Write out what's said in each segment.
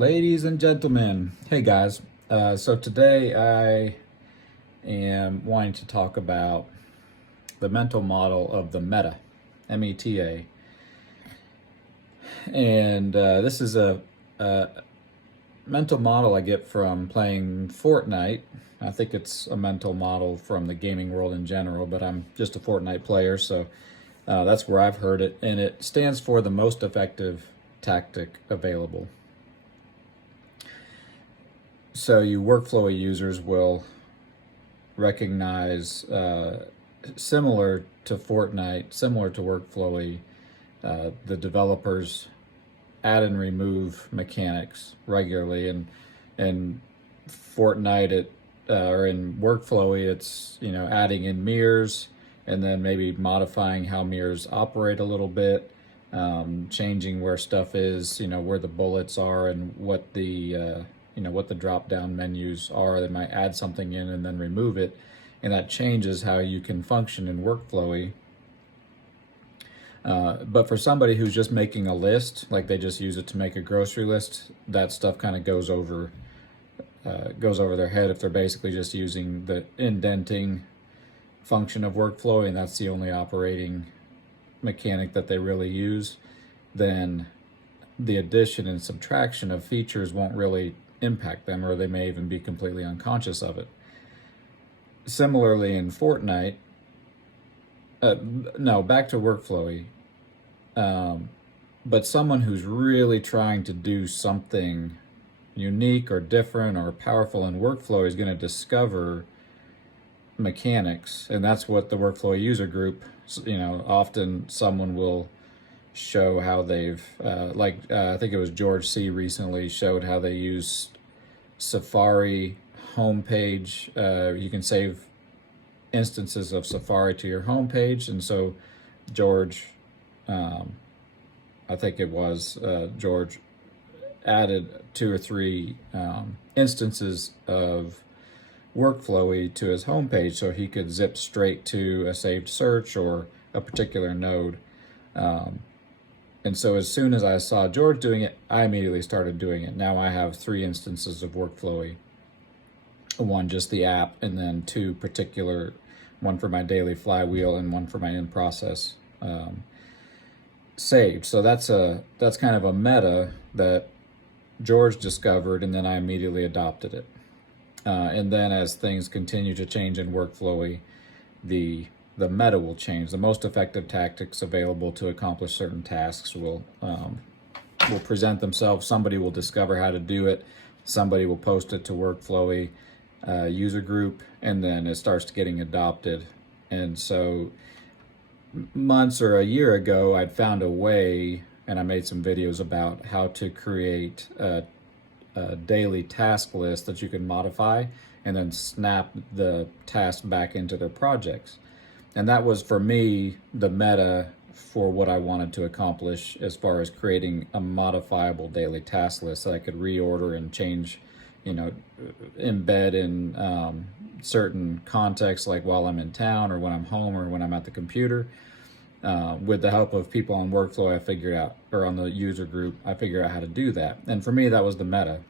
Ladies and gentlemen, hey guys. So today I am wanting to talk about the mental model of the meta, META. And this is a mental model I get from playing Fortnite. I think it's a mental model from the gaming world in general, but I'm just a Fortnite player, so that's where I've heard it. And it stands for the most effective tactic available. So you WorkFlowy users will recognize, similar to Fortnite, similar to WorkFlowy, the developers add and remove mechanics regularly, and Fortnite or in WorkFlowy it's adding in mirrors and then maybe modifying how mirrors operate a little bit, changing where stuff is, where the bullets are and what the what the drop down menus are. They might add something in and then remove it, and that changes how you can function in WorkFlowy. But for somebody who's just making a list, like they just use it to make a grocery list, that stuff kind of goes over their head if they're basically just using the indenting function of WorkFlowy and that's the only operating mechanic that they really use. Then the addition and subtraction of features won't really impact them, or they may even be completely unconscious of it. Similarly in Fortnite, no, back to WorkFlowy, but someone who's really trying to do something unique or different or powerful in WorkFlowy is going to discover mechanics, and that's what the WorkFlowy user group, often someone will show how they've, I think it was George C. recently showed how they use Safari homepage. You can save instances of Safari to your homepage, and so George, I think it was George, added 2 or 3 instances of WorkFlowy to his homepage so he could zip straight to a saved search or a particular node. And so as soon as I saw George doing it, I immediately started doing it. Now I have 3 instances of WorkFlowy. One just the app, and then 2 particular, one for my daily flywheel and one for my in-process saved. So that's kind of a meta that George discovered, and then I immediately adopted it. And then as things continue to change in WorkFlowy, the meta will change. The most effective tactics available to accomplish certain tasks will present themselves. Somebody will discover how to do it. Somebody will post it to WorkFlowy user group, and then it starts getting adopted. And so months or a year ago, I'd found a way, and I made some videos about how to create a daily task list that you can modify and then snap the task back into their projects. And that was, for me, the meta for what I wanted to accomplish as far as creating a modifiable daily task list that I could reorder and change, embed in certain contexts, like while I'm in town or when I'm home or when I'm at the computer. With the help of people on WorkFlow, I figured out, or on the user group, I figured out how to do that. And for me, that was the meta.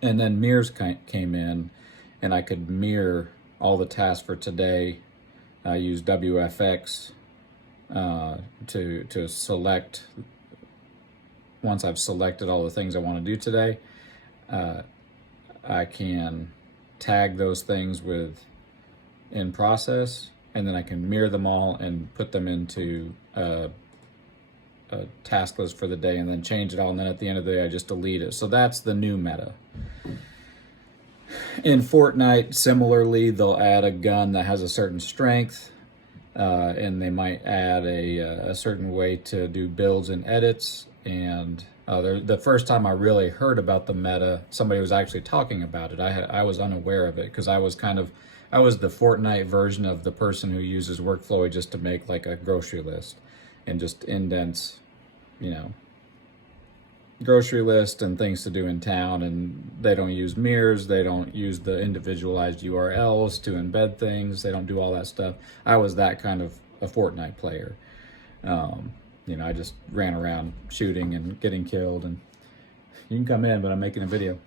And then mirrors came in, and I could mirror all the tasks for today. I use WFX to select. Once I've selected all the things I want to do today, I can tag those things with in process, and then I can mirror them all and put them into a task list for the day, and then change it all, and then at the end of the day I just delete it. So that's the new meta. In Fortnite, similarly, they'll add a gun that has a certain strength, and they might add a certain way to do builds and edits. And the first time I really heard about the meta, somebody was actually talking about it. I was unaware of it because I was the Fortnite version of the person who uses WorkFlowy just to make like a grocery list and just indents, grocery list and things to do in town, and they don't use mirrors, they don't use the individualized URLs to embed things, they don't do all that stuff. I was that kind of a Fortnite player. I just ran around shooting and getting killed and You can come in, but I'm making a video.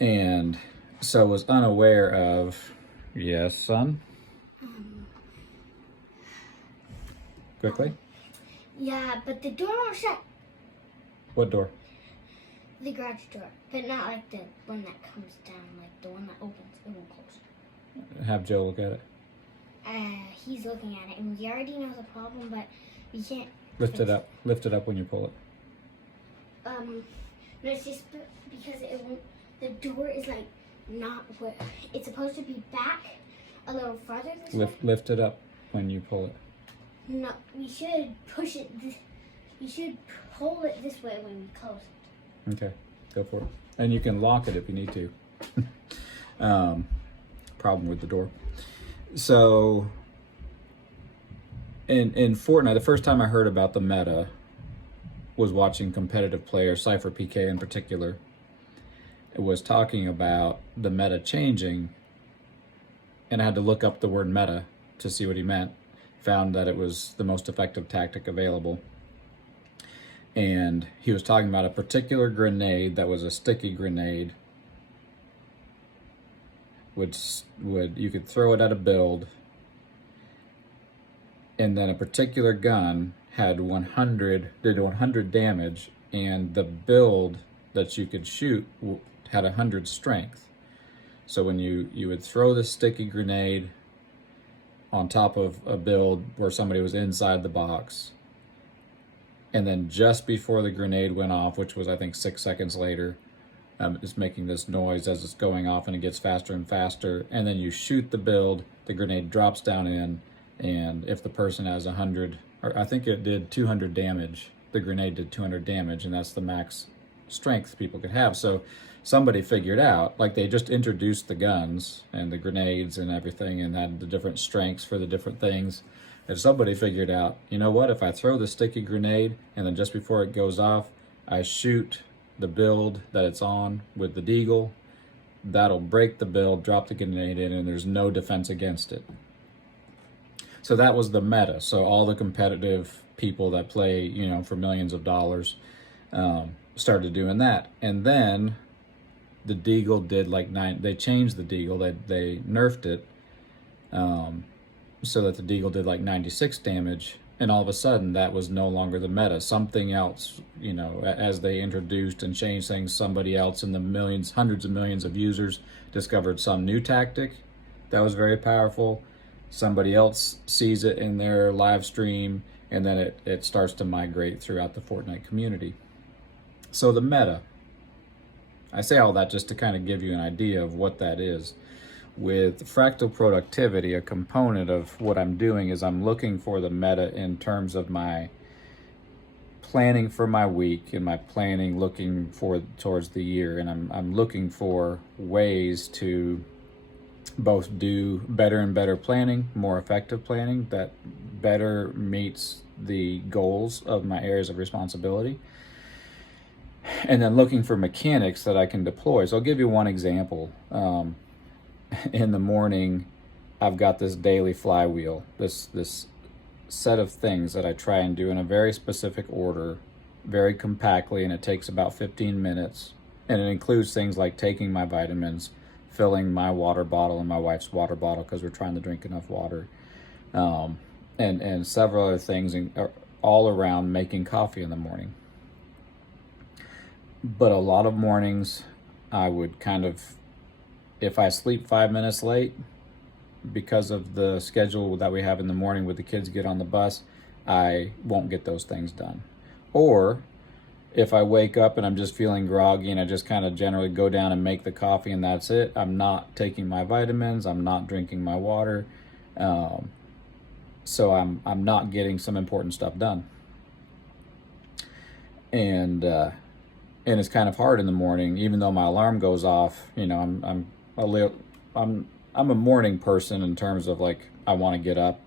And so was unaware of, yes, son? Quickly? Yeah, but the door won't shut. What door? The garage door, but not like the one that comes down, like the one that opens. It won't close. Have Joe look at it. He's looking at it, and we already know the problem, but we can't. Lift it up. Lift it up when you pull it. No, it's just because it won't. The door is like not where it's supposed to be. Back a little farther this way. Lift it up when you pull it. No, we should push it. We should pull it this way when we close it. Okay, go for it. And you can lock it if you need to. Problem with the door. So in Fortnite, the first time I heard about the meta was watching competitive players, Cypher PK in particular. It was talking about the meta changing, and I had to look up the word meta to see what he meant. Found that it was the most effective tactic available. And he was talking about a particular grenade that was a sticky grenade. You could throw it at a build, and then a particular gun had 100 damage, and the build that you could shoot had 100 strength. So when you would throw the sticky grenade on top of a build where somebody was inside the box, and then just before the grenade went off, which was I think 6 seconds later, it's making this noise as it's going off, and it gets faster and faster, and then you shoot the build, the grenade drops down in, and if the person has 100, or I think it did 200 damage, the grenade did 200 damage, and that's the max strength people could have. So somebody figured out, like they just introduced the guns and the grenades and everything and had the different strengths for the different things. And somebody figured out, you know what, if I throw the sticky grenade and then just before it goes off, I shoot the build that it's on with the deagle, that'll break the build, drop the grenade in, and there's no defense against it. So that was the meta. So all the competitive people that play, for millions of dollars, started doing that. And then the deagle did they changed the deagle, they nerfed it, so that the deagle did like 96 damage, and all of a sudden that was no longer the meta. Something else, as they introduced and changed things, somebody else in the hundreds of millions of users discovered some new tactic that was very powerful. Somebody else sees it in their live stream, and then it starts to migrate throughout the Fortnite community. So the meta, I say all that just to kind of give you an idea of what that is. With fractal productivity, a component of what I'm doing is I'm looking for the meta in terms of my planning for my week and my planning looking towards the year. And I'm looking for ways to both do better and better planning, more effective planning that better meets the goals of my areas of responsibility. And then looking for mechanics that I can deploy. So I'll give you one example. In the morning, I've got this daily flywheel, this set of things that I try and do in a very specific order, very compactly, and it takes about 15 minutes. And it includes things like taking my vitamins, filling my water bottle and my wife's water bottle because we're trying to drink enough water, and several other things all around making coffee in the morning. But a lot of mornings I would if I sleep 5 minutes late because of the schedule that we have in the morning with the kids get on the bus, I won't get those things done. Or if I wake up and I'm just feeling groggy and I just kind of generally go down and make the coffee and that's it, I'm not taking my vitamins, I'm not drinking my water, so I'm not getting some important stuff done. And it's kind of hard in the morning, even though my alarm goes off. I'm a morning person in terms of I want to get up.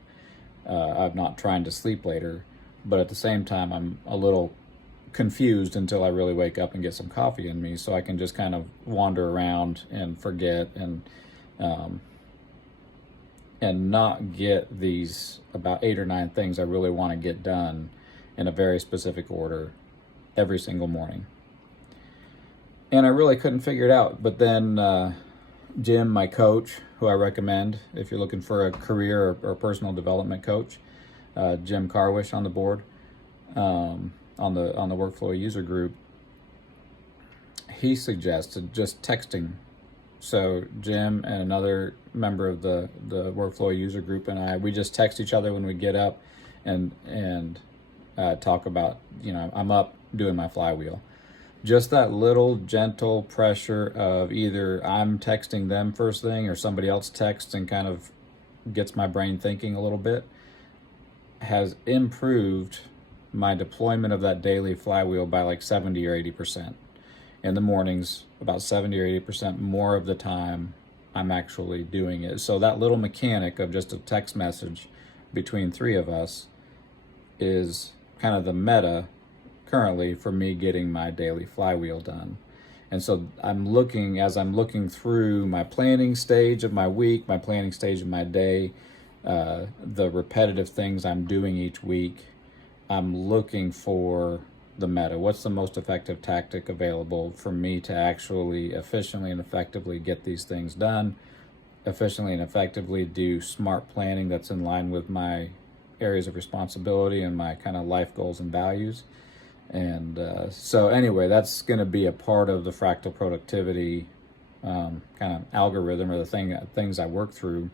I'm not trying to sleep later, but at the same time, I'm a little confused until I really wake up and get some coffee in me, so I can just kind of wander around and forget and not get these about 8 or 9 things I really want to get done in a very specific order every single morning. And I really couldn't figure it out. But then Jim, my coach, who I recommend if you're looking for a career or personal development coach, Jim Carwish on the board, on the WorkFlowy user group, he suggested just texting. So Jim and another member of the WorkFlowy user group and we just text each other when we get up and talk about, I'm up doing my flywheel. Just that little gentle pressure of either I'm texting them first thing or somebody else texts and kind of gets my brain thinking a little bit has improved my deployment of that daily flywheel by like 70 or 80%. In the mornings, about 70 or 80% more of the time I'm actually doing it. So that little mechanic of just a text message between three of us is kind of the meta currently for me getting my daily flywheel done. And so as I'm looking through my planning stage of my week, my planning stage of my day, the repetitive things I'm doing each week, I'm looking for the meta. What's the most effective tactic available for me to actually efficiently and effectively get these things done, efficiently and effectively do smart planning that's in line with my areas of responsibility and my kind of life goals and values. And so anyway, that's going to be a part of the fractal productivity kind of algorithm, or the things I work through,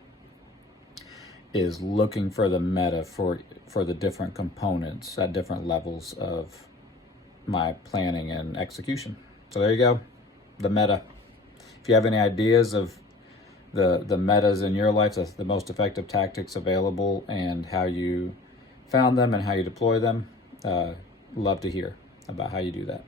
is looking for the meta for the different components at different levels of my planning and execution. So there you go, the meta. If you have any ideas of the metas in your life, the most effective tactics available, and how you found them and how you deploy them, love to hear about how you do that.